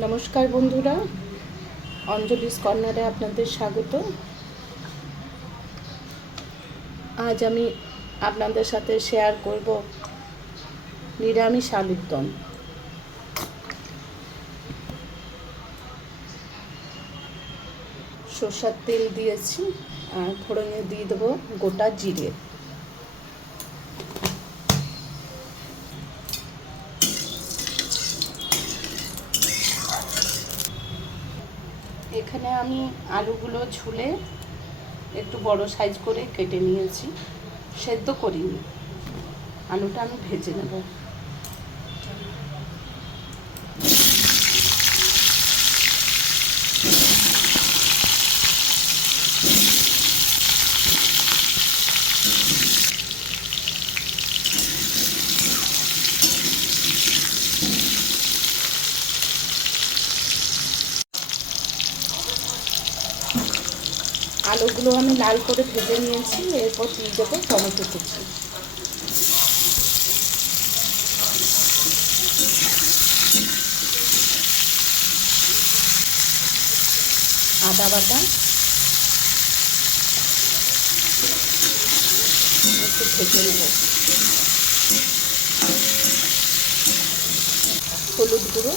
নমস্কার বন্ধুরা, অঞ্জলিস কর্নারে আপনাদের স্বাগত। আজ আমি আপনাদের সাথে শেয়ার করব নিরামিষ আলুর দম। সরষের তেল দিয়েছি আর ফোড়নে দিয়ে দেবো গোটা জিরে। এখানে আমি আলুগুলো ছুলে একটু বড় সাইজ করে কেটে নিয়েছি, সেদ্ধ করিনি। আলুটা আমি ভেজে নেব। আলুগুলো আমি লাল করে ভেজে নিয়েছি, এরপর দিয়ে দেবো টমেটো কুচি, আদা বাটা, একটু ভেজে নেব, হলুদ গুঁড়ো,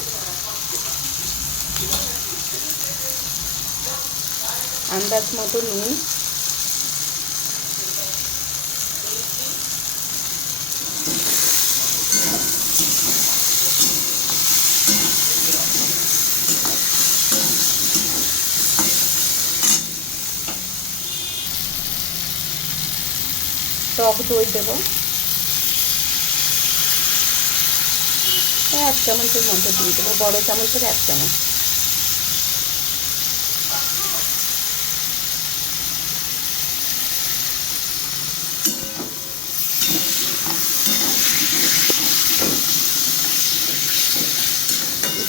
আন্দাজ মতো নুন, টক দই দেব 1 চামচের মতো দিয়ে দেবো, বড় চামচের 1 চামচ।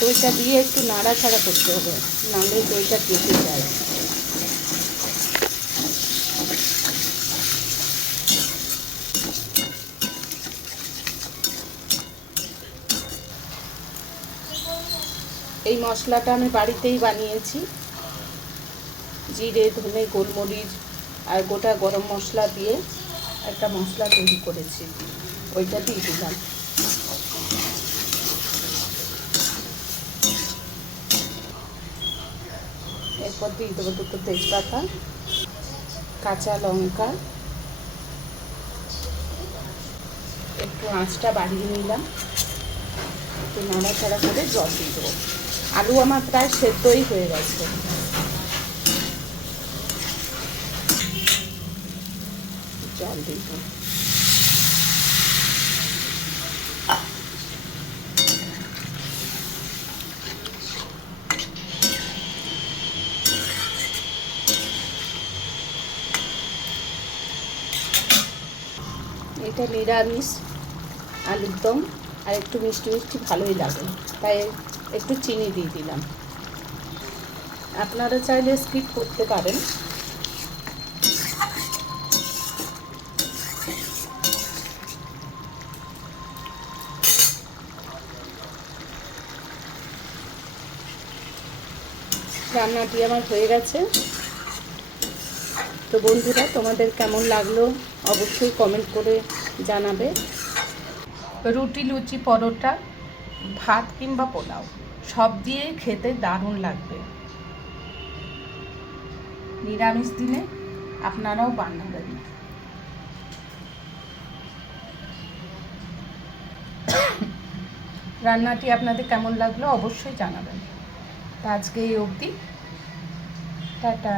দইটা দিয়ে একটু নাড়াচাড়া করতে হবে, নাহলে দইটা কেটে যায়। এই মশলাটা আমি বাড়িতেই বানিয়েছি, জিরে, ধনে, গোলমরিচ আর গোটা গরম মশলা দিয়ে একটা মশলা তৈরি করেছি, ওইটা দিয়ে দিলাম। এরপর দিয়ে দেবো 2টো তেজপাতা, কাঁচা লঙ্কা, একটু আঁচটা বাড়িয়ে নিলাম, একটু নাড়াচাড়া করে জল দিয়ে দেবো। আলু আমার প্রায় সেদ্ধই হয়ে গেছে। জল দিয়ে দেবো। এটা নিরামিষ আলুর দম, আর একটু মিষ্টি মিষ্টি ভালোই লাগে, তাই একটু চিনি দিয়ে দিলাম। আপনারা চাইলে স্কিপ করতে পারেন। রান্নাটি আমার হয়ে গেছে। তো বন্ধুরা, তোমাদের কেমন লাগলো অবশ্যই কমেন্ট করে জানাবে। রুটি, লুচি, পরোটা, ভাত কিংবা পোলাও সব দিয়ে খেতে দারুণ লাগবে। নিরামিষ দিনে আপনারাও বানাবেন। রান্নাটি আপনাদের কেমন লাগলো অবশ্যই জানাবেন। তো আজকে এই অবধি, টাটা।